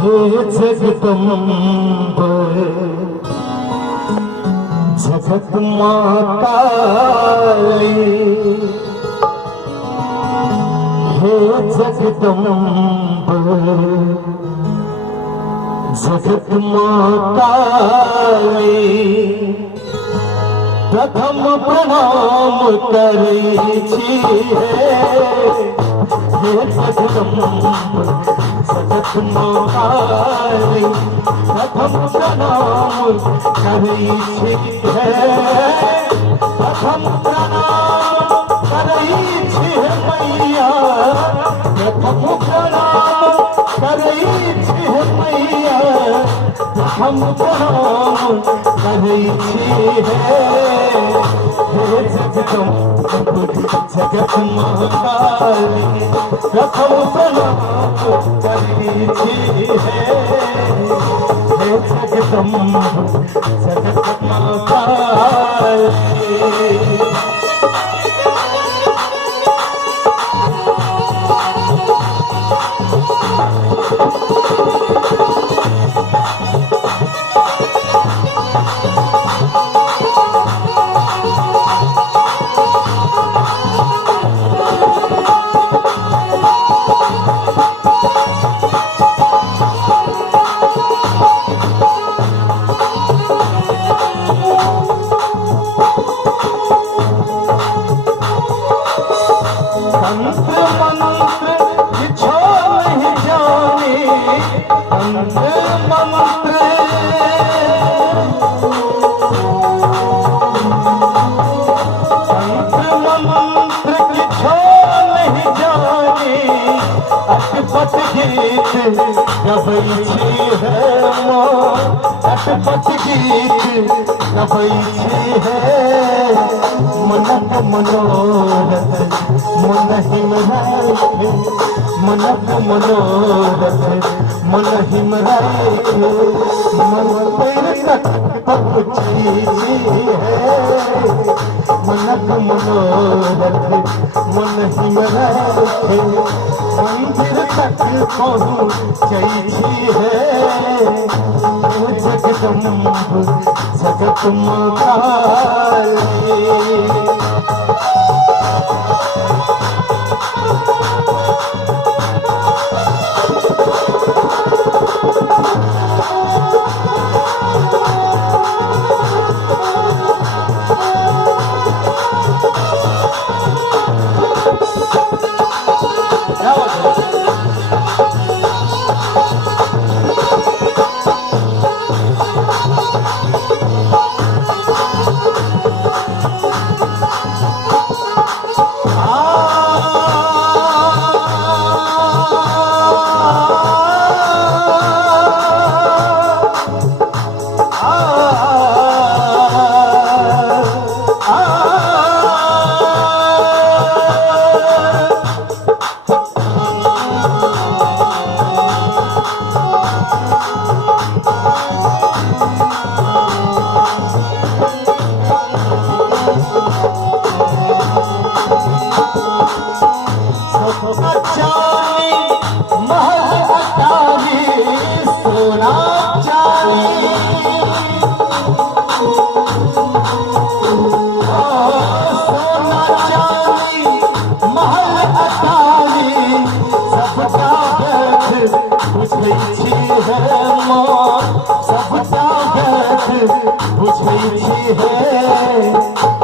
हे जगदम्ब जगत माता हे जगदम्ब जगत माता प्रथम प्रणाम करै छी हे जगदम्ब जगत माता प्रथम प्रणाम करै छी प्रथम प्रणाम करै छी मैया प्रथम प्रणाम करै छी मैया प्रथम प्रणाम करै छी हे जगदम्ब जगत माता प्रथम प्रणाम करै छी हे जगदम्ब जगत माता तंत्र मंत्र किछो नहीं जाने तंत्र मंत्र किछो नहीं जाने अटपट गीत गबै छी है माँ अटपट गीत गबै छी है मनक मनोरथ मन हिमराय मनक मनोरथ मन हिमराय मन पैर तक पहुँची है मनक मनोरथ मन हिमराय मंदिर तक पहुँची है जगदम्ब जगत माता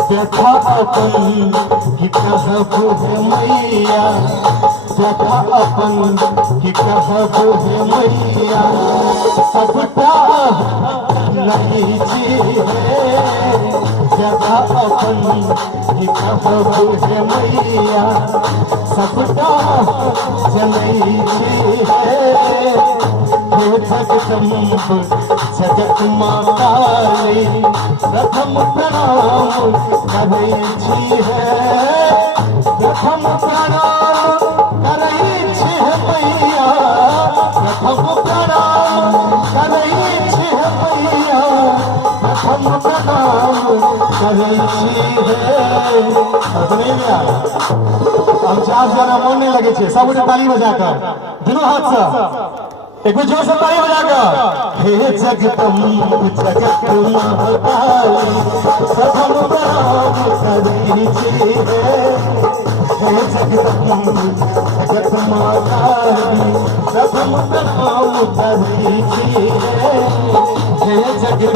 व्यथा अपन की कहबो है मैया व्यथा अपन की कहबो है मैया सबटा नहीं जी है व्यथा अपन की कहबो है मैया सबटा नहीं जी है जगदम्ब जगत माता प्रथम प्रणाम करै छी है प्रथम प्रणाम करै छी मैया प्रथम प्रणाम करै छी मैया प्रथम प्रणाम करै छी है नहीं आ हम चार जना मन नहीं लगे सब ताली बजाकर दोनों हाथ से एक जोर से ताली बजाकर हे जगदम्ब जगत महाकाली प्रथम प्रणाम करीछि हे जगदम्ब जगत महाकाली प्रथम प्रणाम करीछि हे जगदम्ब